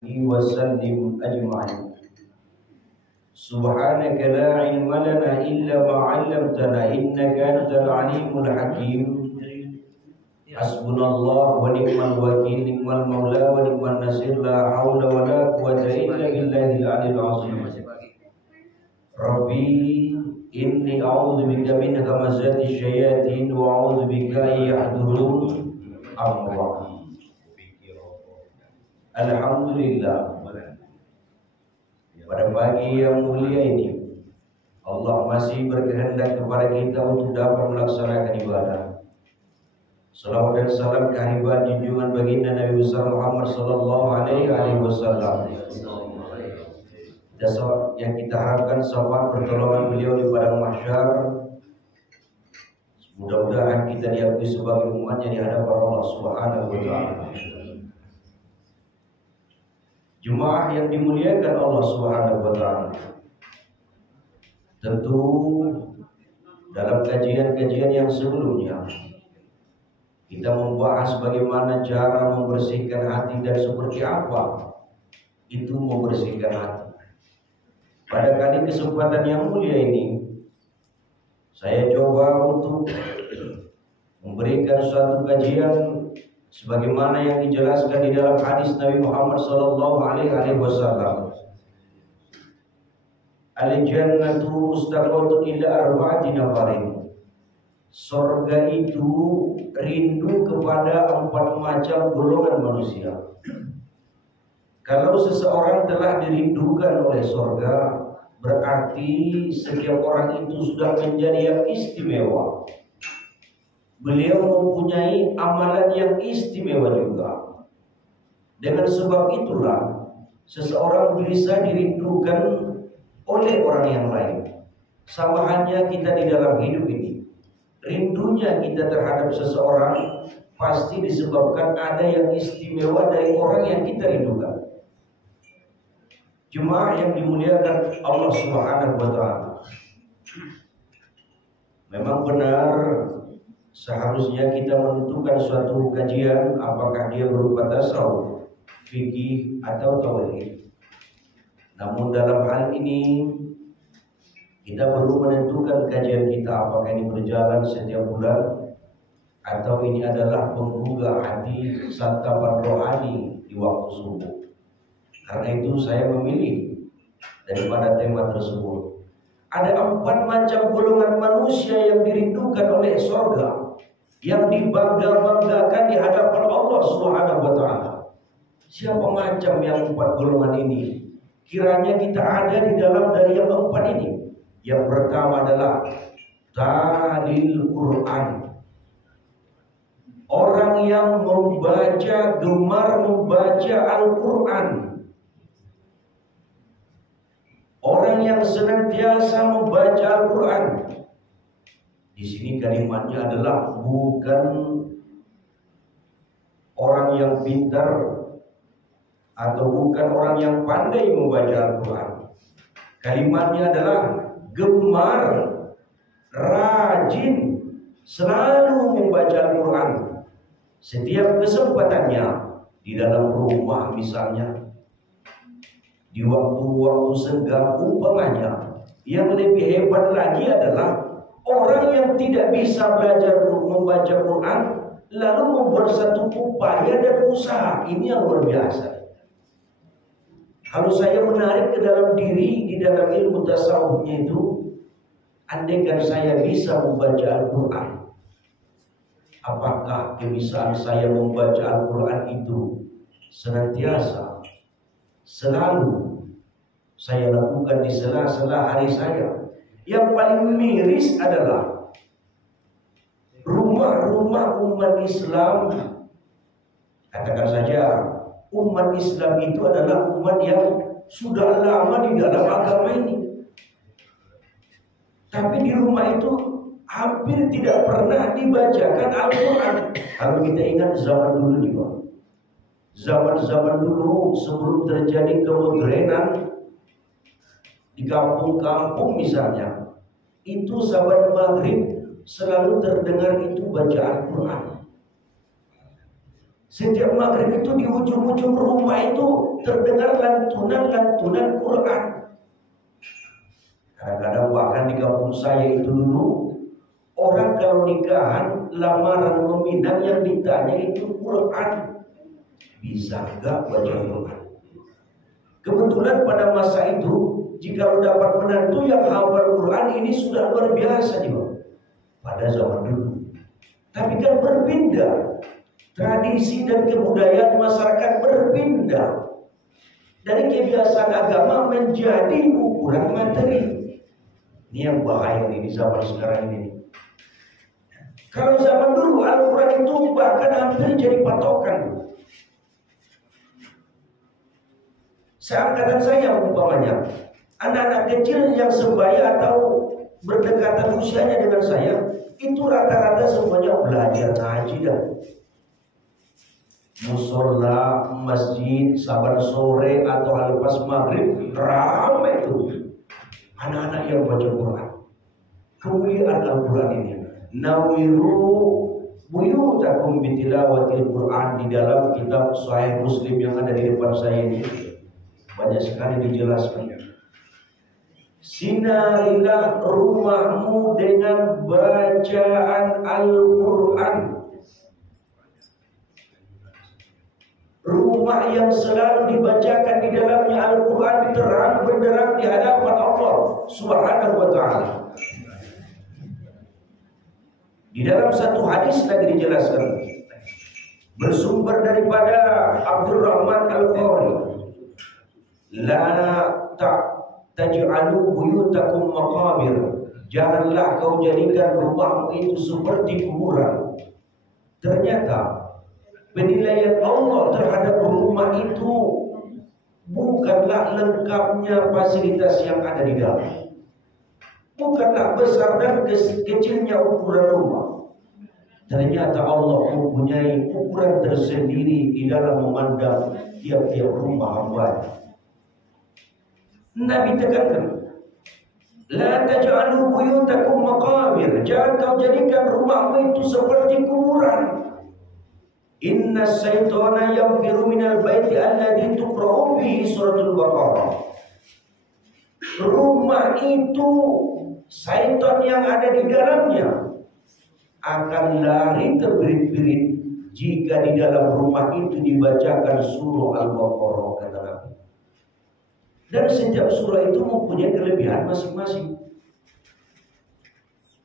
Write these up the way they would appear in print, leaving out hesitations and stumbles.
وسلم أجمعين. سبحانك لا علم لنا إلا ما علمتنا إنك أنت العليم الحكيم. حسبنا الله ونعم الوكيل نعم المولى ونعم النصير لا حول ولا قوة إلا بالله العلي العظيم. ربي إني أعوذ بك من همزات الشياطين وأعوذ بك أن يحضرون. أمرا. Alhamdulillah, pada pagi yang mulia ini Allah masih berkehendak kepada kita untuk dapat melaksanakan ibadah. Salawat dan salam kehadiran junjungan baginda Nabi besar Muhammad sallallahu alaihi wasallam. Yang kita harapkan syafaat pertolongan beliau di padang mahsyar. Mudah-mudahan kita diakui sebagai umatnya di hadapan Allah Subhanahu wa taala. Jemaah yang dimuliakan Allah Subhanahu wa taala. Tentu dalam kajian-kajian yang sebelumnya kita membahas bagaimana cara membersihkan hati dan seperti apa itu membersihkan hati. Pada kali kesempatan yang mulia ini saya coba untuk memberikan suatu kajian sebagaimana yang dijelaskan di dalam hadis Nabi Muhammad sallallahu alaihi wasallam. Al-jannatu mustaqatun ila arba'ati nafarin. Surga itu rindu kepada 4 macam golongan manusia. Kalau seseorang telah dirindukan oleh surga, berarti setiap orang itu sudah menjadi yang istimewa. Beliau mempunyai amalan yang istimewa juga. Dengan sebab itulah seseorang bisa dirindukan oleh orang yang lain. Sama halnya kita di dalam hidup ini. Rindunya kita terhadap seseorang pasti disebabkan ada yang istimewa dari orang yang kita rindukan. Jemaah yang dimuliakan Allah Subhanahu wa taala. Memang benar seharusnya kita menentukan suatu kajian apakah dia berupa tasawuf, fikih atau tauhid. Namun dalam hal ini kita perlu menentukan kajian kita apakah ini berjalan setiap bulan atau ini adalah penggugah hati santapan rohani di waktu subuh. Karena itu saya memilih daripada tema tersebut. Ada 4 macam golongan manusia yang dirindukan oleh surga, yang dibangga-banggakan di hadapan Allah Subhanahu wa taala. Siapa macam yang 4 golongan ini? Kiranya kita ada di dalam dari yang 4 ini. Yang pertama adalah talil Quran. Orang yang gemar membaca Al-Quran. Orang yang senantiasa membaca Al-Quran. Di sini kalimatnya adalah bukan orang yang pintar atau bukan orang yang pandai membaca Al-Quran. Kalimatnya adalah gemar, rajin, selalu membaca Al-Quran. Setiap kesempatannya, di dalam rumah misalnya, di waktu-waktu senggang umpamanya. Yang lebih hebat lagi adalah orang yang tidak bisa belajar membaca Quran lalu membuat satu upaya dan usaha. Ini yang luar biasa. Kalau saya menarik ke dalam diri di dalam ilmu tasawufnya itu, andaikan saya bisa membaca Al-Quran, apakah kebisaan saya membaca Al-Quran itu senantiasa, selalu saya lakukan di sela-sela hari saya? Yang paling miris adalah rumah-rumah umat Islam. Katakan saja umat Islam itu adalah umat yang sudah lama di dalam agama ini, tapi di rumah itu hampir tidak pernah dibacakan Al-Quran. Kalau kita ingat zaman dulu juga, zaman-zaman dulu sebelum terjadi kemodernan di kampung-kampung misalnya, itu sahabat maghrib selalu terdengar itu baca Al-Quran. Setiap maghrib itu di ujung-ujung rumah itu terdengar lantunan-lantunan Quran. Kadang-kadang bahkan di kampung saya itu dulu, orang kalau nikahan, lamaran meminang yang ditanya itu Quran. Bisa enggak baca Quran? Kebetulan pada masa itu, jika dapat menantu yang hafal Quran, ini sudah luar biasa juga pada zaman dulu. Tapi kan berpindah, tradisi dan kebudayaan masyarakat berpindah dari kebiasaan agama menjadi ukuran materi. Ini yang bahaya di zaman sekarang ini. Kalau zaman dulu Al-Quran itu bahkan hampir jadi patokan. Seangkatan saya umpamanya, anak-anak kecil yang sebaya atau berdekatan usianya dengan saya, itu rata-rata semuanya belajar ngaji dan musola, masjid, saban sore atau lepas maghrib ramai itu anak-anak yang baca Quran. Kemuliaan Al-Quran ini, nawiru buyutakum bitilawatil Quran, di dalam kitab Sahih Muslim yang ada di depan saya ini banyak sekali dijelaskan. Sinarilah rumahmu dengan bacaan Al-Quran. Rumah yang selalu dibacakan di dalamnya Al-Quran terang benderang di hadapan Allah Subhanahu wa ta'ala. Di dalam satu hadis lagi dijelaskan, bersumber daripada Abdurrahman Al-Qari, la taj'alu buyutakum maqabir, janganlah kau jadikan rumahmu itu seperti kuburan. Ternyata penilaian Allah terhadap rumah itu bukanlah lengkapnya fasilitas yang ada di dalam, bukanlah besar dan kecilnya ukuran rumah. Ternyata Allah mempunyai ukuran tersendiri di dalam memandang tiap-tiap rumah hamba. Nabi tekankan, la taj'alu buyutakum maqabir, jangan kau jadikan rumahmu itu seperti kuburan. Inna syaitana yanfiru minal baiti alladhi tuqra'u bihi suratul Baqarah. Rumah itu, syaitan yang ada di dalamnya akan lari terbirit-birit jika di dalam rumah itu dibacakan surah Al-Baqarah, kata Nabi. Dan setiap surah itu mempunyai kelebihan masing-masing.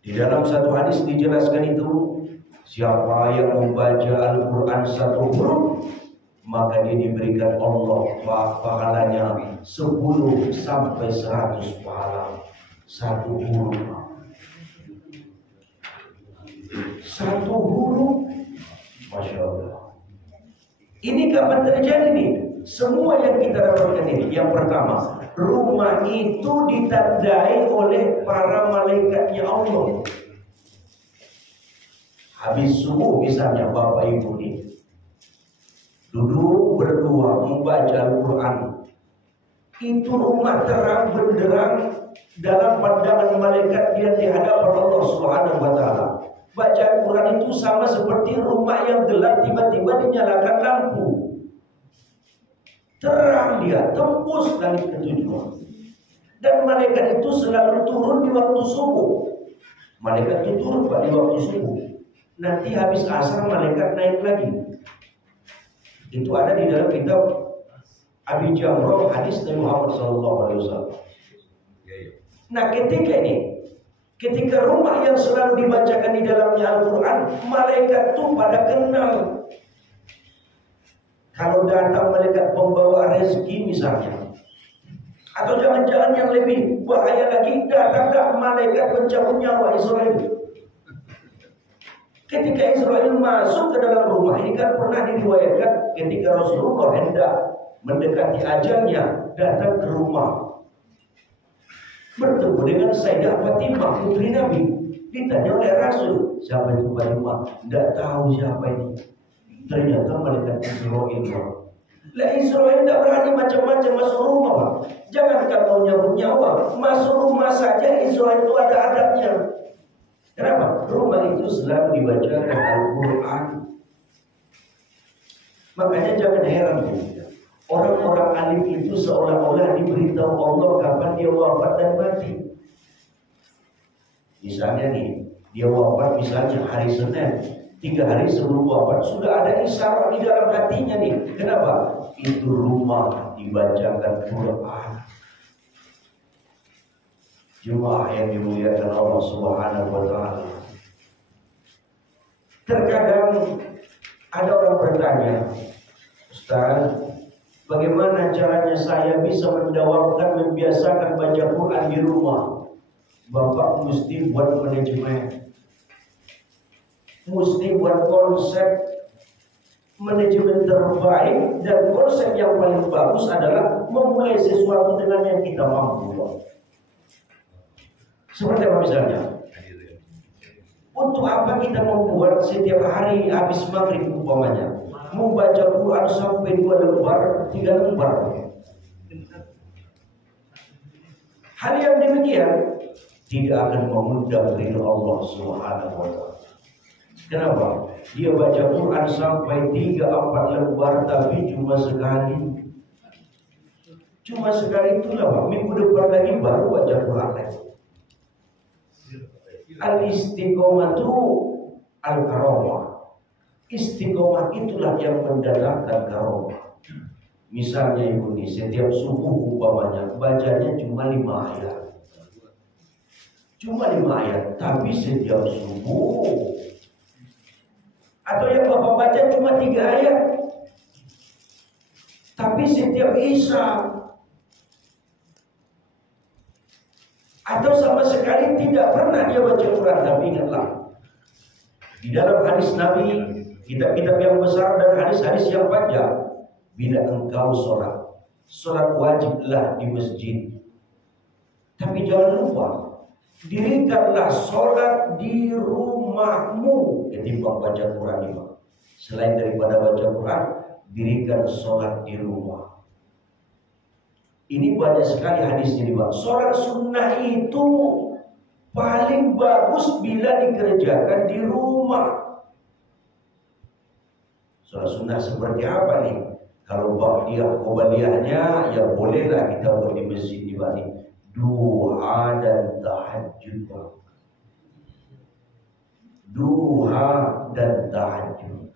Di dalam satu hadis dijelaskan itu, siapa yang membaca Al-Quran satu huruf, maka dia diberikan Allah pahalanya 10 sampai 100 pahala satu huruf. Satu huruf, Masya Allah. Ini kapan terjadi nih? Semua yang kita dapatkan ini, yang pertama, rumah itu ditandai oleh para malaikatnya Allah. Habis subuh misalnya Bapak Ibu ini duduk berdua membaca Al-Quran, itu rumah terang benderang dalam pandangan malaikat yang di hadapan Allah Subhanahu wa ta'ala. Baca Al-Quran itu sama seperti rumah yang gelap tiba-tiba dinyalakan lampu. Terang dia, tembus langit ketujuh. Dan malaikat itu selalu turun di waktu subuh. Malaikat itu turun di waktu subuh. Nanti habis asar malaikat naik lagi. Itu ada di dalam kitab Abi Jamrah, hadis Nabi Muhammad SAW. Nah ketika rumah yang selalu dibacakan di dalamnya Al-Quran, malaikat itu pada kenal. Kalau datang malaikat pembawa rezeki misalnya, atau jangan-jangan yang lebih bahaya lagi, datang malaikat pencabut nyawa Israel. Ketika Israel masuk ke dalam rumah ini, kan pernah diriwayatkan ketika Rasulullah hendak mendekati ajalnya, datang ke rumah, bertemu dengan Sayyidah Fatimah, putri Nabi. Ditanya oleh Rasul, siapa itu Fatimah? Tidak tahu siapa ini. Ternyata malaikat Israel. Lah Israel tidak berani macam-macam masuk rumah, Pak. Jangankan mau nyabut nyawa, masuk rumah saja Israel itu ada adabnya. Kenapa? Rumah itu selalu dibacakan Al-Quran. Makanya jangan heran orang-orang alim itu seolah-olah diberitahu Allah kapan dia wafat dan mati. Misalnya nih, dia wafat misalnya hari Senin, 3 hari sebelum wafat sudah ada isyarat di dalam hatinya nih. Kenapa? Itu rumah dibacakan Quran. Jemaah yang dimuliakan Allah Subhanahu wa taala. Terkadang ada orang bertanya, Ustaz, bagaimana caranya saya bisa membiasakan baca Quran di rumah? Bapak mesti buat manajemen, mesti buat konsep manajemen terbaik, dan konsep yang paling bagus adalah memulai sesuatu dengan yang kita mampu. Seperti apa misalnya? Untuk apa kita membuat setiap hari habis maghrib umpamanya membaca Quran sampai 2 lembar, 3 lembar? Hal yang demikian tidak akan mengundang ridha Allah Subhanahu wa taala. Kenapa? Dia baca Quran sampai 3-4 lembar tapi cuma sekali. Cuma sekali itulah Pak. Minggu depan lagi baru baca Quran lagi. Al-istiqomatu al-karamah. Istiqomah itulah yang mendatangkan karamah. Misalnya ibu nih, setiap subuh umpamanya bacanya cuma 5 ayat. Cuma 5 ayat, tapi setiap subuh. Atau yang Bapak baca cuma 3 ayat, tapi setiap isya. Atau sama sekali tidak pernah dia baca Quran. Tapi ingatlah, di dalam hadis Nabi, kitab-kitab yang besar dan hadis-hadis yang panjang, bila engkau sholat wajiblah di masjid. Tapi jangan lupa, dirikanlah sholat di rumahmu ketimbang baca Quran ini. Selain daripada baca Quran, dirikan sholat di rumah. Ini banyak sekali hadisnya nih Pak. Sholat sunnah itu paling bagus bila dikerjakan di rumah. Sholat sunnah seperti apa nih? Kalau ba'diyah qobaliyahnya ya bolehlah kita buat di masjid di Bali. Duha dan tahajud. Duha dan tahajud.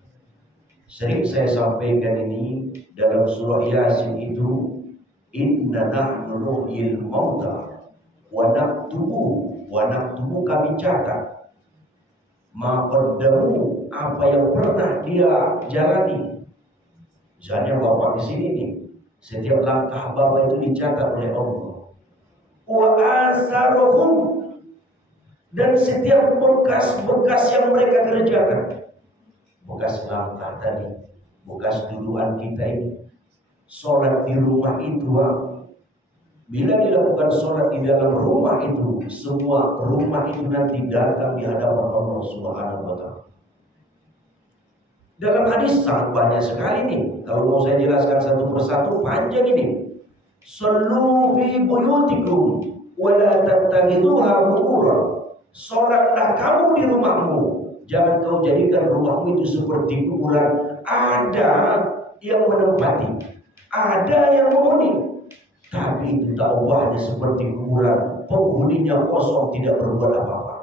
Sering saya sampaikan ini dalam surah Yasin itu, inna nahnu nuhyil mauta wa naktubu kami catat ma qaddamu, apa yang pernah dia jalani. Misalnya Bapak di sini nih, setiap langkah Bapak itu dicatat oleh Allah. Wa asaruhum, dan setiap bekas-bekas yang mereka kerjakan, bekas langkah tadi, bekas dudukan kita ini. Sholat di rumah itu, bila dilakukan sholat di dalam rumah itu, semua rumah itu nanti datang di hadapan Allah Subhanahu wa taala. Dalam hadis sangat banyak sekali nih. Kalau mau saya jelaskan satu persatu panjang ini. Sallu fi buyutikum wa la tattakhidhuha qubura. Sholatlah kamu di rumahmu, jangan kau jadikan rumahmu itu seperti kuburan. Ada yang menempati, ada yang menghuni, tapi itu tak ubahnya seperti kuburan. Penghuninya kosong, tidak berbuat apa-apa.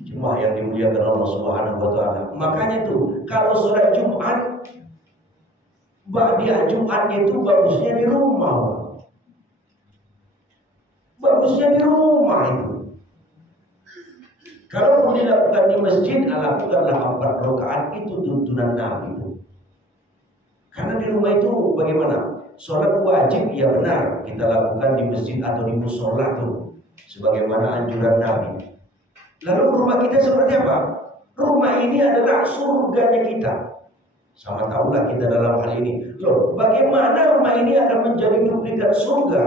Jemaah yang dimuliakan Allah Subhanahu wa taala. Makanya tuh kalau sholat Jumat, ba'diyah Jumatnya itu bagusnya di rumah. Bagusnya di rumah itu. Kalau mau dilakukan di masjid, lakukanlah 4 rakaat, itu tuntunan Nabi itu. Karena di rumah itu bagaimana? Sholat wajib ya benar kita lakukan di masjid atau di musola tuh, sebagaimana anjuran Nabi. Lalu rumah kita seperti apa? Rumah ini adalah surganya kita. Sama tahulah kita dalam hal ini. Loh, bagaimana rumah ini akan menjadi duplikat surga?